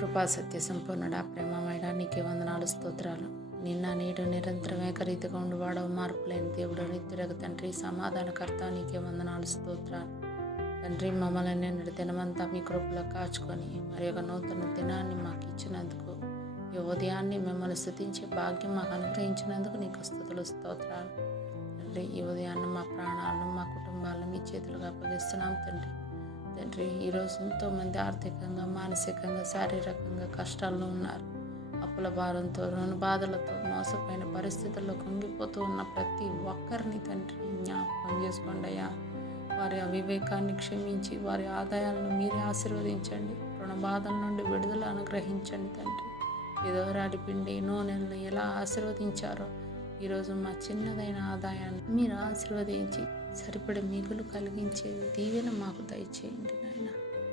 కృపా సత్య సంపూర్ణుడా, ప్రేమమేడా, నీకే వందనాలు, స్తోత్రాలు. నిన్న నేడు నిరంతరం ఏకరీతిగా ఉండువాడవు, మార్పు లేని దేవుడు, నిత్యుడగు తండ్రి, సమాధానకర్త, నీకే వందనాలు, స్తోత్రాలు. తండ్రి, మమ్మల్ని నిన్నటి దినమంతా మీ కృపలో కాచుకొని మరి ఒక నూతన దినాన్ని మాకు ఇచ్చినందుకు, ఈ ఉదయాన్ని మిమ్మల్ని స్తుతించే భాగ్యం మాకు అనుగ్రహించినందుకు నీకు స్తుతులు, స్తోత్రాలు. తండ్రి, ఈ ఉదయాన్ని మా ప్రాణాలను, మా కుటుంబాలను మీ చేతులుగా అప్పగిస్తున్నాం తండ్రి. తండ్రి, ఈరోజు ఎంతోమంది ఆర్థికంగా, మానసికంగా, శారీరకంగా కష్టాల్లో ఉన్నారు. అప్పుల భారంతో, రుణ బాధలతో, మోసపోయిన పరిస్థితుల్లో కుంగిపోతూ ఉన్న ప్రతి ఒక్కరిని తండ్రి జ్ఞాపకం చేసుకోండి అయ్యా. వారి అవివేకాన్ని క్షమించి వారి ఆదాయాలను మీరే ఆశీర్వదించండి. రుణ బాధల నుండి విడుదల అనుగ్రహించండి తండ్రి. విధవరాలి పిండి నూనెలను ఎలా ఆశీర్వదించారో ఈరోజు మా చిన్నదైన ఆదాయాన్ని మీరు ఆశీర్వదించి సరిపడే మిగులు కలిగించే దీవెన మాకు దయచేయండి నాయన.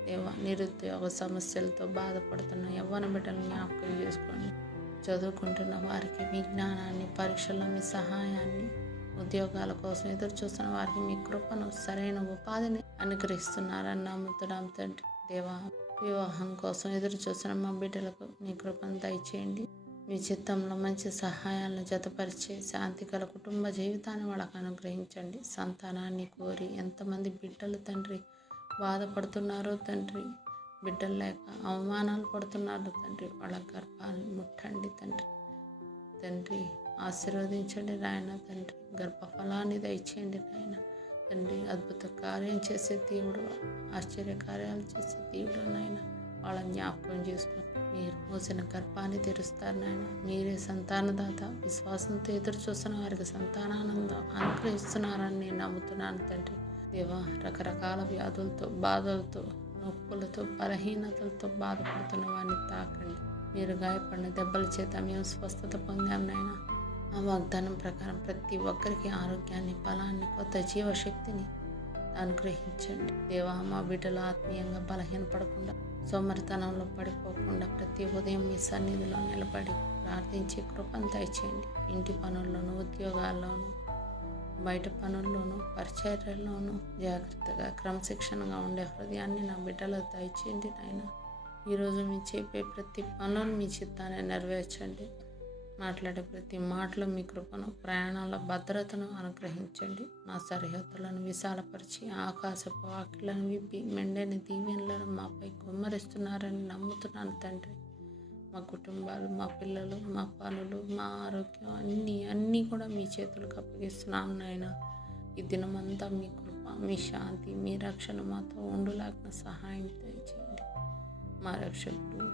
దేవా, నిరుద్యోగ సమస్యలతో బాధపడుతున్న యవ్వన బిడ్డలను జ్ఞాపకం చేసుకోండి. చదువుకుంటున్న వారికి మీ జ్ఞానాన్ని, పరీక్షల్లో మీ సహాయాన్ని, ఉద్యోగాల కోసం ఎదురు చూస్తున్న వారికి మీ కృపను, సరైన ఉపాధిని అనుగ్రహిస్తున్నారని నమ్ముతున్నాం తండ్రి. దేవా, వివాహం కోసం ఎదురు చూస్తున్న మా బిడ్డలకు మీ కృపను దయచేయండి. మీ చిత్తంలో మంచి సహాయాలను జతపరిచే శాంతిగల కుటుంబ జీవితాన్ని వాళ్ళకు అనుగ్రహించండి. సంతానాన్ని కోరి ఎంతమంది బిడ్డలు తండ్రి బాధపడుతున్నారో తండ్రి, బిడ్డలు లేక అవమానాలు పడుతున్నారు తండ్రి, వాళ్ళ గర్భాన్ని ముట్టండి తండ్రి. తండ్రి, ఆశీర్వదించండి నాయన. తండ్రి, గర్భఫలాన్ని దయచేయండి నాయన. తండ్రి, అద్భుత కార్యం చేసే దేవుడు, ఆశ్చర్య కార్యాలు చేసే దేవుడు నాయన. వాళ్ళ జ్ఞాపకం చేసుకుని మీరు మోసిన గర్భాన్ని తెరుస్తారు నాయన. మీరే సంతానదాత. విశ్వాసంతో ఎదురు చూస్తున్న వారికి సంతానానందం అనుగ్రహిస్తున్నారని నేను నమ్ముతున్నాను తండ్రి. దేవా, రకరకాల వ్యాధులతో, బాధలతో, నొప్పులతో, బలహీనతలతో బాధపడుతున్న వారిని తాకండి. మీరు గాయపడిన దెబ్బల చేత మేము స్వస్థత పొందాం నాయన. ఆ వాగ్దానం ప్రకారం ప్రతి ఒక్కరికి ఆరోగ్యాన్ని, బలాన్ని, కొత్త జీవశక్తిని అనుగ్రహించండి. దేవా, మా బిడ్డలు ఆత్మీయంగా బలహీనపడకుండా, సోమరితనంలో పడిపోకుండా ప్రతి ఉదయం మీ సన్నిధిలో నిలబడి ప్రార్థించి కృపను దయచేయండి. ఇంటి పనుల్లోనూ, ఉద్యోగాల్లోనూ, బయట పనుల్లోనూ, పరిచర్యల్లోనూ జాగ్రత్తగా, క్రమశిక్షణగా ఉండే హృదయాన్ని నా బిడ్డలకు దయచేయండి నాయన. ఈరోజు మీ చెప్పే ప్రతి పనులు మీ చిత్తాన్ని నెరవేర్చండి. మాట్లాడే ప్రతి మాటలో మీ కృపను, ప్రయాణాల భద్రతను అనుగ్రహించండి. మా సరిహద్దులను విశాలపరిచి ఆకాశపు వాకిళ్లను విప్పి మెండైన దీవెనలను మాపై కుమ్మరిస్తున్నారని నమ్ముతున్నాను తండ్రి. మా కుటుంబాలు, మా పిల్లలు, మా పనులు, మా ఆరోగ్యం అన్నీ కూడా మీ చేతులకు అప్పగిస్తున్నాం నాయన. ఈ దినమంతా మీ కృప, మీ శాంతి, మీ రక్షణ మాతో ఉండులాగిన సహాయం చేయండి. మా రక్షకుడు